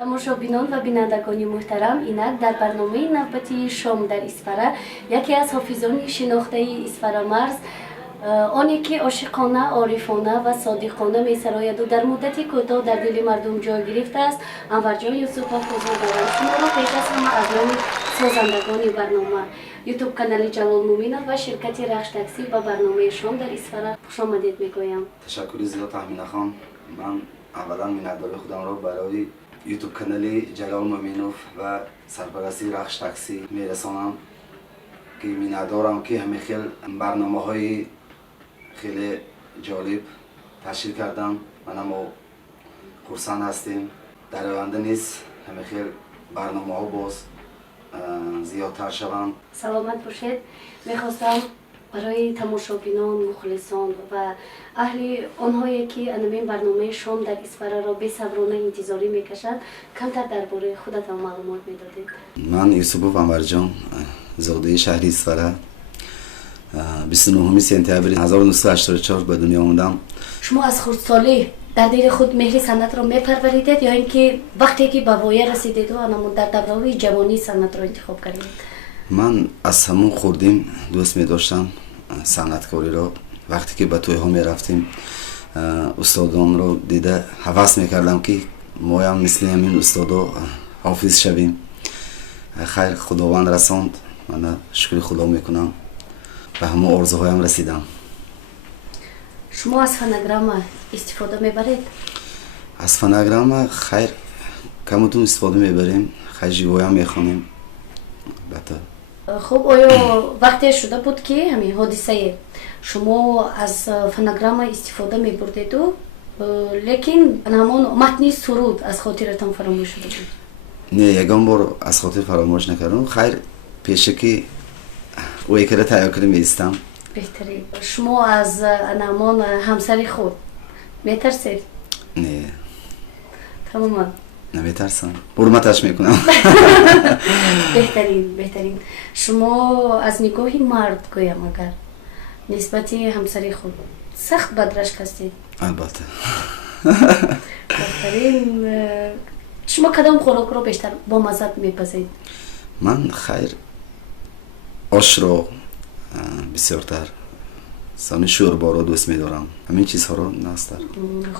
тамошобинон ва бинандагони муҳтарам, инак дар барномаи навбати шом дар Исфара яке аз ҳофизони шинохтаи Исфарамарз, оне ки ошиқона, орифона ва содиқона месарояду дар муддати кӯтоҳ дар дили мардум ҷой гирифтааст. Анварҷон Юсупов ҳузур дорад. Шуморо пеш аз ҳама аз номи созандагони барнома, ютуб канали Ҷалол Муминов ва ширкати Рахш таксӣ ба барномаи шом дар Исфара хушомадед мегӯям. ташаккури зиёд Аминахон. Ман аввалан миннатдори худамро барои ютуб канали Ҷалол Муминов ва сарпарасти Рахш таксӣ мерасонам, ки миннатдорам ки ҳамин хел барномаҳои хеле ҷолиб ташкил кардан. Манамо хурсанд ҳастем. Дар оянда низ ҳамин хел барномаҳо боз зиёдтар шаванд. Саломат бошед. Мехостам барои тамошобинон, мухлисон ва аҳли онҳое ки анамин барномаи шом дар Исфараро бесаброна интизорӣ мекашанд, камтар дар бораи худатон маълумот медодед. Ман Юсупов Амварҷон, зодии шаҳри Исфара, 29 сентябри 1984 ба дунё омадам. Шумо аз хурдсолӣ дар дили худ меҳри санъатро мепарваридед ё ин ки вақте ки ба воя расидеду анамун дар давраҳои ҷавонӣ санъатро интихоб кардед? Ман аз ҳамон хурдим дӯст медоштам санъаткориро. Вақте ки ба тӯйҳо мерафтим, устодонро дида ҳавас мекардам ки моям мисли ҳамин устодо ҳофиз шавем. Хайр, худованд расонд. Ман шукри худо мекунам. Ба ҳамон орзуҳоям расидам. Шумо аз фонограмма истифода мебаред? аз фонограмма хайр камутун истифода мебарем. Хайр живоям мехонем. Албатта. Хуб, оё вақте шуда буд ки ҳамин ҳодисае шумо аз фонограмма истифода мебурдеду, лекин ҳамон матни суруд аз хотиратон фаромӯш шуда буд? Не, ягон бор аз хотир фаромӯш накардам. Хайр, пеша ки оекара тайёр карда меистам. Беҳтарин. Шумо аз ҳамон ҳамсари худ метарсед? Не, тамоман наметарсам. ҳурматаш мекунам. беҳтарин. Шумо аз нигоҳи мард гӯям агар нисбати ҳамсари худ сахт бадрашк ҳастед? Албатта. беҳтарин. Шумо кадом хӯрокро бештар бомаззат мепазед? Ман хайр ошро бисёртар, сами шӯрборо дӯст медорам. ҳамин чизҳоро настар.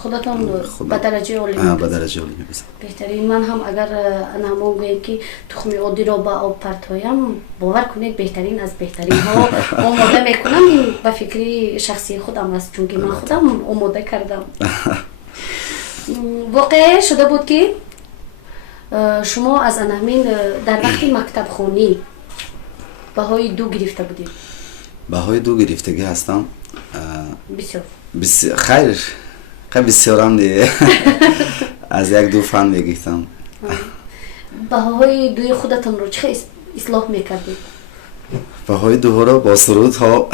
Худатон ба дараҷаи олӣ ба дараҷаи олӣ мепазам. беҳтарин. Ман ҳам агар ҳамон гӯем ки тухми оддиро ба об партоям, бовар кунед беҳтарин аз беҳтаринҳо омода мекунам. ин ба фикри шахсии худам аст, чунки ман худам омода кардам. воқеа шуда буд ки шумо аз анамин дар вақти мактабхонӣ баҳои 2 гирифта будед? баҳои 2 гирифтагӣ ҳастам. бисёр. хайр бисёрам дие. аз 1-2 фан мегирифтам. баҳои 2 худатонро чӣ ислоҳ мекардед? баҳои 2-ҳоро бо сурудҳо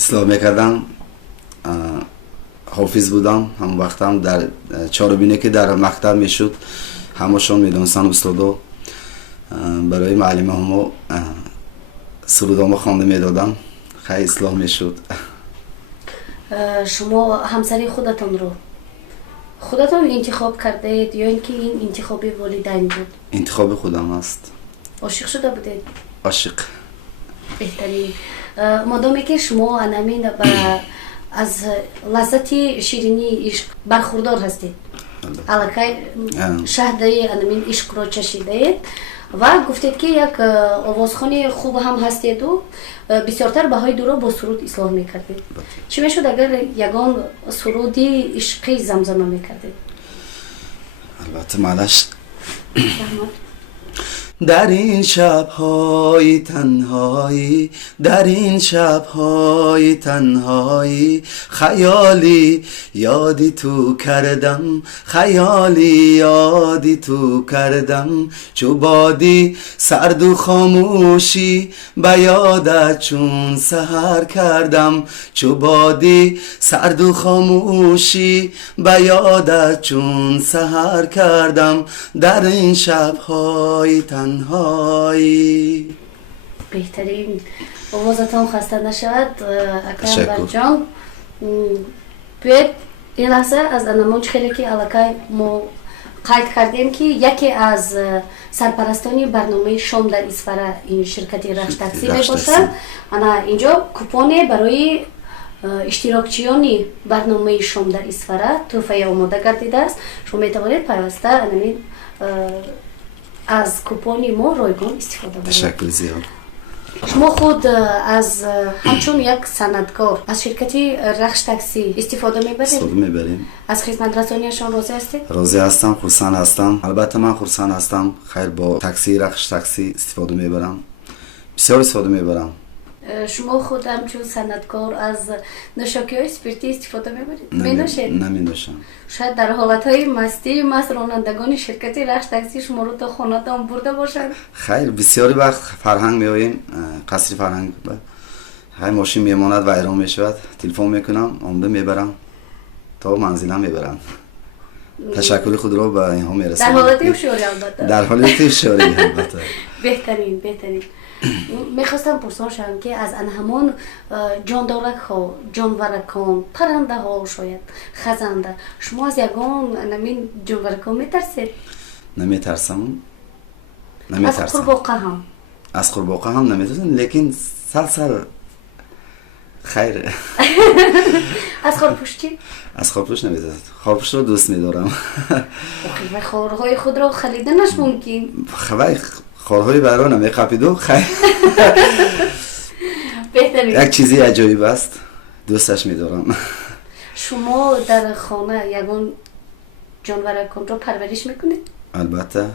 ислоҳ мекардам. ҳофиз будам ҳамон вақтам. дар чорабине ки дар мактаб мешуд, ҳамашон медонистанд устодо. барои муаллимаҳомо сурудома хонда медодам. хайр ислоҳ мешуд. шумо ҳамсари худатонро худатон интихоб кардед ё ин ки ин интихоби волидайн буд? интихоби худам аст. ошиқ шуда будед? ошиқ. беҳтарин. модоме ки шумо анамин аз лаззати ширинии ишқ бархурдор ҳастед, аллакай шаҳдаи анамин ишқро чашидаед ва гуфтед ки як овозхони хуб ҳам ҳастеду бисёртар баҳои 2-ро бо суруд ислоҳ мекардед. чӣ мешуд агар ягон суруди ишқӣ замзама мекардед? албатта малаш. در این شب‌های تنهایی، در این شب‌های تنهایی خیالی یادی تو کردم، خیالی یادی تو کردم، چو بادی سرد و خاموشی به یادت چون سحر کردم، چو بادی سرد و خاموشی به یادت چون سحر کردم، در این شب‌های تنهایی. بهترین овозатон хаста нашавад акамбарҷон. биёед ин лаҳза аз анамоч хеле ки аллакай мо قید کردیم که یکی از سرپرستانی برنامه شام در اسفره این شرکت رخش تاکسی میباشد. انا اینجا کوپون برای اشتراکچیان برنامه شام در اسفره تحفه آماده گردیده است. شما میتوانید پیوسته از کوپون ما رایگان استفاده کنید. تشکر زیاد. شما خود از همچون یک صنعتکار از شرکت رخش تاکسی استفاده میبرید؟ از خدمت رسانیشان راضی هستید؟ راضی هستم، خرسند هستم. البته من خرسند هستم. خیر با تاکسی رخش تاکسی استفاده میبرم. بسیار استفاده میبرم. شما خود همچون صنعتکار از نوشاکی‌های اسپریتی استفاده میبرید؟ نمینوشید؟ نمینوشم. شاید در حالتهای مستی مست رانندگان شرکت رخش تاکسی شما رو تا خانه‌تان برده باشند؟ خیر بسیاری وقت فرهنگ میاییم، قصر فرهنگ های ماشین میماند و ایران میشود، تلفن میکنم آمده میبرم تا منزلم میبرم. تشکر خود را به اینها میرسانم. در حالت هوشیاری البته. در حالت هوشیاری البته. بهترین. میخواستم پرسشم که از همون جاندارک ها، جانورکان، پرنده ها، شاید خزنده، شما از یگان نمین جانورک ها میترسید؟ نمیترسم. از قورباغه هم؟ از قورباغه هم نمیترسم، لیکن سلسل خیره. از خرپوش چی؟ از خرپوش نمیترسم. خرپوش رو دوست میدارم. و خارهای خود را خلیدنش ممکن؟ خارهای برای نمیقپیدو خیر. بهترین. یک چیزی عجایب است، دوستش میدارم. شما در خانه یگان جانورکان را پرورش میکنید؟ البته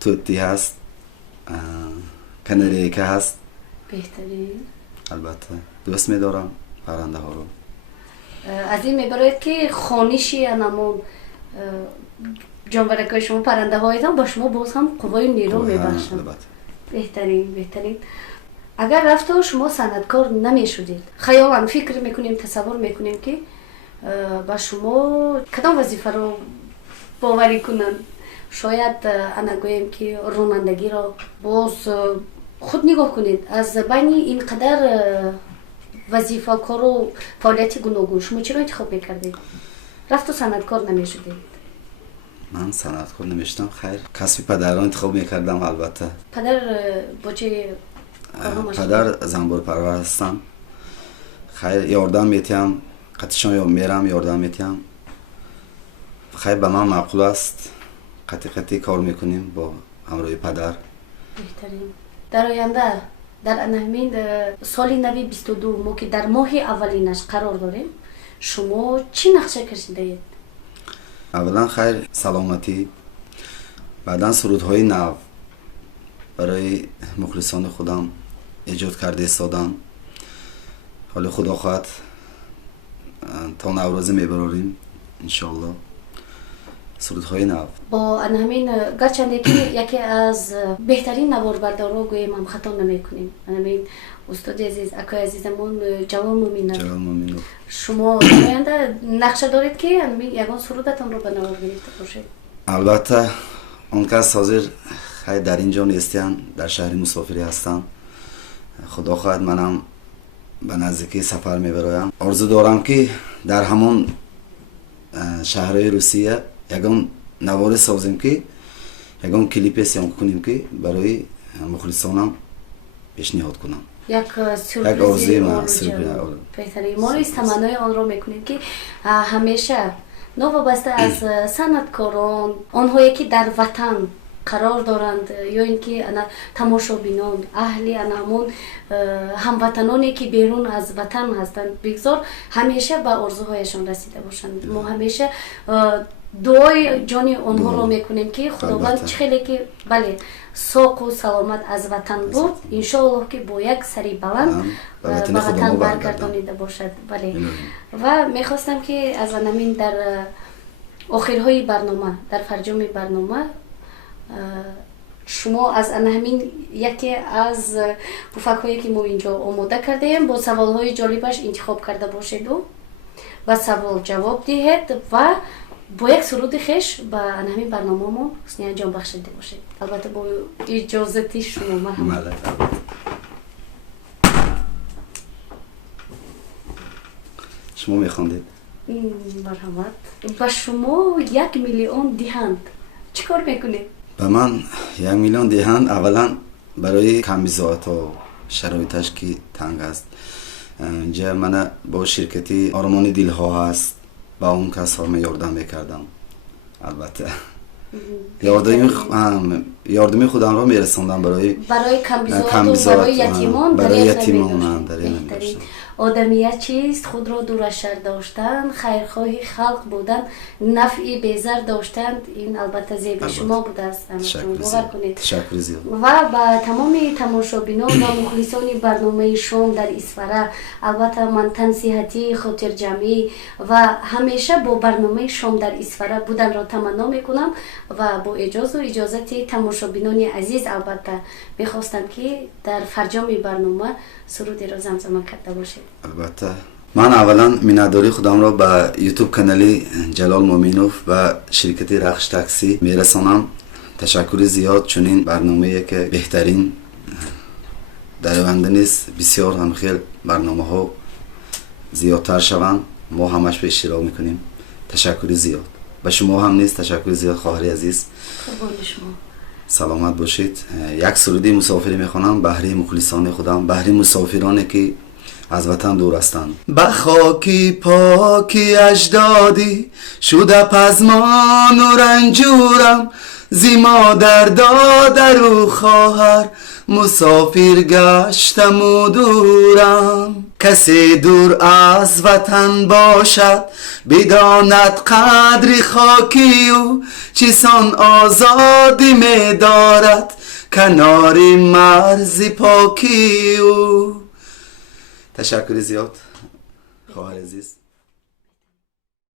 توتی هست، کنریکه هست. بهترین. البته دوست میدارم پرنده ها رو. از این میبراید که خانشی انمون جانورکای شما پرنده هایتان با شما باز هم قوای نیرو میبخشند. بهترین. اگر رفته شما صنعتکار نمیشدید، خیالا فکر میکنیم، تصور میکنیم که با شما کدام وظیفه رو باوری کنن؟ شاید انا گویم که رانندگی را باز خود نگاه کنید، از بین اینقدر وظیفه کار و فعالیت گوناگون شما چرا انتخاب میکردید؟ رفت صنعتکار نمیشدید؟ من صنعتکار نمیشتم. خیر کسب پدران انتخاب میکردم. البته پدر با چه؟ پدر زنبور پرور هستم. خیر یاردم میتیم، قطعشان میرم یاردم میتیم. خیر به من معقول است، قطعی کار میکنیم با همراه پدر. بهترین. در آینده در همین سال نوی 22 ما که در ماه اولینش قرار داریم، شما چی نقشه کشیده اید؟ اولا خیر سلامتی، بعدا سرودهای نو برای مخلصان خودم ایجاد کرده ایستادم. حالا خدا خواهد تا نوروز میبراریم انشالله سرودهای نو. با همین گرچنده که یکی از بهترین نواربردارا گویم هم خطا نمی کنیم، همین استاد عزیز اکای عزیزمون جلال مومینوف. شما آینده نقشه دارید که یگان سرودتان رو به نوار گرفته باشید؟ البته اون کس حاضر در اینجا نیستن، در شهر مسافری هستن. خدا خواهد منم به نزدیکی سفر میبرایم. آرزو دارم که در همون شهرهای روسیه یگان نوار سازیم که یگان کلیپ سیام کنیم که برای مخلصانم پیشنهاد کنم. یک سورپرایزی بهترین. ما روی تمنای آن را میکنیم که همیشه نوابسته از صنعتکاران، آنهایی که در وطن قرار دارند یا اینکه تماشابینان، اهلی همون هموطنانی که بیرون از وطن هستند بگذار همیشه به آرزوهایشان رسیده باشند. ما همیشه دعای جانی آنها رو میکنیم که خداوند خیلی که بله ساق و سلامت از وطن بود، انشاءالله که با یک سری بلند به وطن برگردانیده باشد. بله. و میخواستم که از همین در آخرهای برنامه، در فرجام برنامه شما از همین یکی از پفک‌هایی که ما اینجا آماده کرده ایم با سوال‌های جالبش انتخاب کرده باشید و سوال جواب دهید و با یک سرود خوش به همین برنامه ما حسنی انجام بخشیده باشید. البته با اجازت شما. مرحبا. شما میخواندید؟ марҳамат. Ба шумо 1 миллион диҳанд. Чӣ кор мекунед? ба ман 1 миллион диҳанд, аввалан барои камбизоатҳо шароиташ ки танг аст. Инҷа мана бо ширкати Ормони дилҳо ҳаст, ба он касҳо ёрдам мекардам. Албатта ёрдами худамро мерасондам барои камбизоат, барои ятимон дар яна мебаштам. одамият чист? Худро дурашар доштан, хайрхоҳи халқ будан, нафъи безар доштан, ин албатта зеби шумо будааст. бовар кунед. Ташаккури зиёд. ва ба тамоми тамошобинон ва мухлисони барномаи шом дар Исфара, албатта ман тансиҳатӣ, хотирҷамъӣ ва ҳамеша бо барномаи шом дар Исфара буданро таманно мекунам ва бо иҷозу иҷозати тамошобинони азиз албатта мехостам ки дар фарҷоми барнома сурудеро замзама карда бошед. албатта ман аввалан миннатдории худамро ба ютуб канали Ҷалол Моминов ва ширкати Рахш такси мерасонам. ташаккури зиёд, чунин барномае ки беҳтарин дар оянда низ бисёр ҳамхел барномаҳо зиёдтар шаванд. мо ҳамаш ба иштирок мекунем. ташаккури зиёд. ба шумо ҳам низ ташаккури зиёд, хоҳари азиз. қурбони шумо. саломат бошед. як суруди мусофирӣ мехонам баҳри мухлисони худам, баҳри мусофироне ки از وطن دور هستند. با خاکی پاکی اجدادی شده پزمان و رنجورم، زی مادر دادر و خواهر مسافر گشتم و دورم. کسی دور از وطن باشد بداند قدر خاکی او، چیسان آزادی می دارد کنار مرز پاکی او. تشکر زیاد خواهر عزیز.